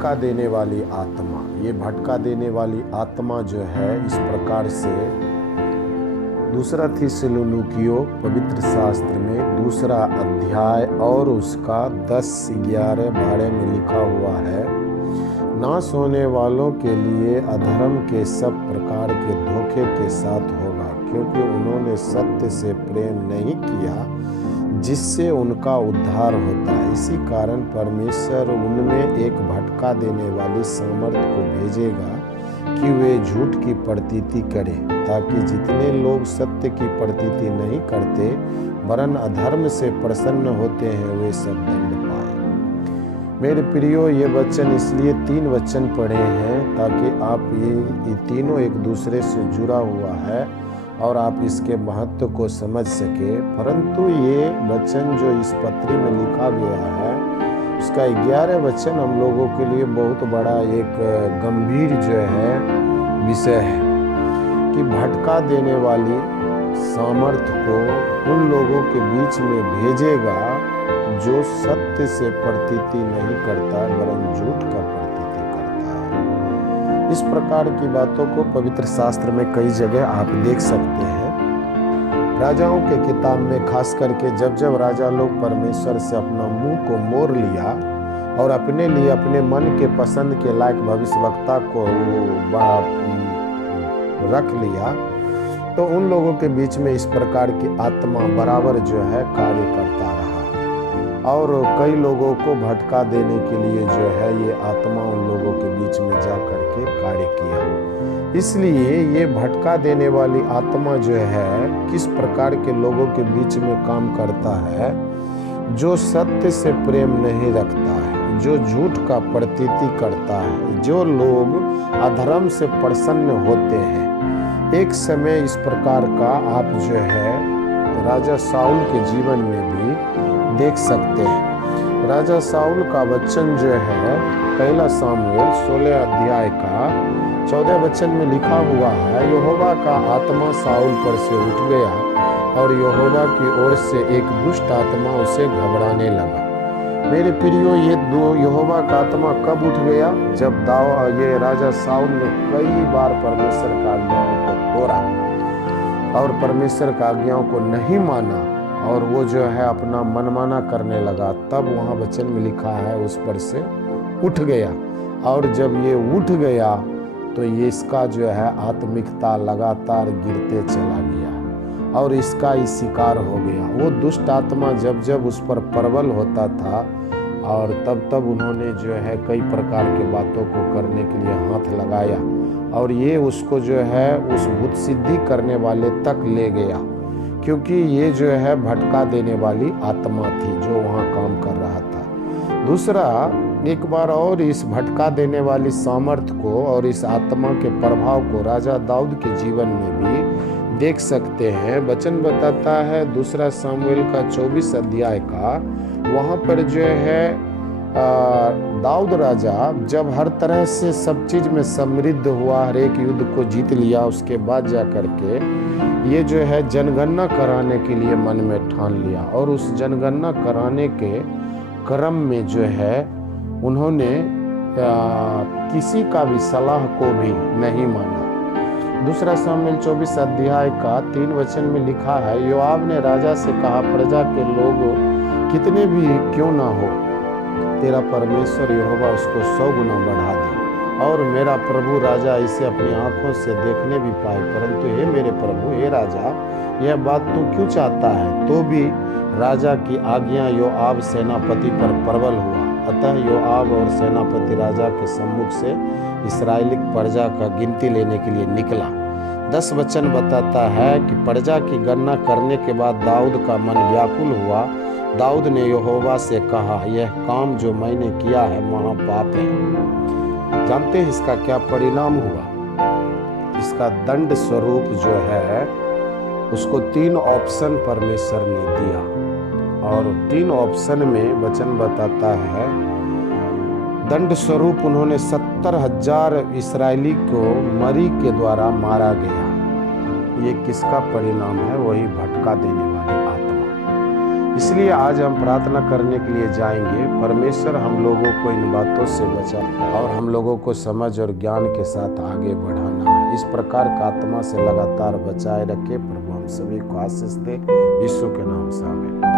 भटका देने वाली आत्मा, ये भटका देने वाली आत्मा जो है इस प्रकार से दूसरा थिस्सलुनीकियों पवित्र शास्त्र में दूसरा अध्याय और उसका 10-11 में लिखा हुआ है, नाश होने वालों के लिए अधर्म के सब प्रकार के धोखे के साथ होगा, क्योंकि उन्होंने सत्य से प्रेम नहीं किया जिससे उनका उद्धार होता है। इसी कारण परमेश्वर उनमें एक भटका देने वाली सामर्थ को भेजेगा कि वे झूठ की प्रतीति करें, ताकि जितने लोग सत्य की प्रतीति नहीं करते वरन अधर्म से प्रसन्न होते हैं वे सब दंड पाए। मेरे प्रियो, ये वचन इसलिए 3 वचन पढ़े हैं ताकि आप ये तीनों एक दूसरे से जुड़ा हुआ है और आप इसके महत्व को समझ सके। परंतु ये वचन जो इस पत्री में लिखा गया है उसका 11 वचन हम लोगों के लिए बहुत बड़ा एक गंभीर जो है विषय है कि भटका देने वाली सामर्थ को उन लोगों के बीच में भेजेगा जो सत्य से प्रतीति नहीं करता वरन झूठ का प्रतीति करता है। इस प्रकार की बातों को पवित्र शास्त्र में कई जगह आप देख सकते हैं। राजाओं के किताब में खास करके जब जब राजा लोग परमेश्वर से अपना मुंह को मोड़ लिया और अपने लिए अपने मन के पसंद के लायक भविष्यवक्ता को रख लिया, तो उन लोगों के बीच में इस प्रकार की आत्मा बराबर जो है कार्य करता रहा और कई लोगों को भटका देने के लिए जो है ये आत्मा उन लोगों के बीच में जा करके कार्य किया। इसलिए ये भटका देने वाली आत्मा जो है किस प्रकार के लोगों के बीच में काम करता है, जो सत्य से प्रेम नहीं रखता है, जो झूठ का प्रतीति करता है, जो लोग अधर्म से प्रसन्न होते हैं। एक समय इस प्रकार का आप जो है राजा साउल के जीवन में भी देख सकते हैं। राजा साउल का वचन जो है 1 सामुएल 16 अध्याय का 14 वचन में लिखा हुआ है, यहोवा का आत्मा साउल पर से उठ गया और यहोवा की ओर से एक दुष्ट आत्मा उसे घबराने लगा। मेरे प्रियो, ये यहोवा का आत्मा कब उठ गया? जब ये राजा साउल ने कई बार परमेश्वर का आज्ञाओं को तोड़ा और परमेश्वर का आज्ञाओं को नहीं माना और वो जो है अपना मनमाना करने लगा, तब वहाँ वचन में लिखा है उस पर से उठ गया। और जब ये उठ गया तो ये इसका जो है आत्मिकता लगातार गिरते चला गया और इसका ही शिकार हो गया। वो दुष्ट आत्मा जब जब उस पर प्रबल होता था और तब उन्होंने जो है कई प्रकार के बातों को करने के लिए हाथ लगाया और ये उसको जो है उस भूत सिद्धि करने वाले तक ले गया, क्योंकि ये जो है भटका देने वाली आत्मा थी जो वहाँ काम कर रहा था। दूसरा, एक बार और इस भटका देने वाली सामर्थ को और इस आत्मा के प्रभाव को राजा दाऊद के जीवन में भी देख सकते हैं। वचन बताता है 2 सामुएल का 24 अध्याय का, वहाँ पर जो है दाऊद राजा जब हर तरह से सब चीज में समृद्ध हुआ, हर एक युद्ध को जीत लिया, उसके बाद जा करके ये जो है जनगणना कराने के लिए मन में ठान लिया और उस जनगणना कराने के क्रम में जो है उन्होंने किसी का भी सलाह को भी नहीं माना। 2 सामुएल 24 अध्याय का 3 वचन में लिखा है, योआब ने राजा से कहा, प्रजा के लोग कितने भी क्यों ना हो, तेरा परमेश्वर यहोवा उसको 100 गुना बढ़ा दे और मेरा प्रभु राजा इसे अपनी आंखों से देखने भी पाए। परंतु हे मेरे प्रभु, हे राजा, यह बात तू क्यों चाहता है? तो भी राजा की आज्ञा योआब सेनापति पर प्रबल हुआ। अतः योआब और सेनापति राजा के सम्मुख से इस्राएली प्रजा का गिनती लेने के लिए निकला। 10 वचन बताता है कि प्रजा की गणना करने के बाद दाऊद का मन व्याकुल हुआ। दाऊद ने यहोवा से कहा, यह काम जो मैंने किया है महापाप है। जानते हैं इसका क्या परिणाम हुआ? इसका दंड स्वरूप जो है उसको 3 ऑप्शन परमेश्वर ने दिया और 3 ऑप्शन में वचन बताता है दंड स्वरूप उन्होंने 70,000 इस्राएली को मरी के द्वारा मारा गया। ये किसका परिणाम है? वही भटका देने वाली आत्मा। इसलिए आज हम प्रार्थना करने के लिए जाएंगे। परमेश्वर हम लोगों को इन बातों से बचा और हम लोगों को समझ और ज्ञान के साथ आगे बढ़ाना है। इस प्रकार का आत्मा से लगातार बचाए रखे। प्रभु हम सभी को आशीष दे, यीशु के नाम से आमीन।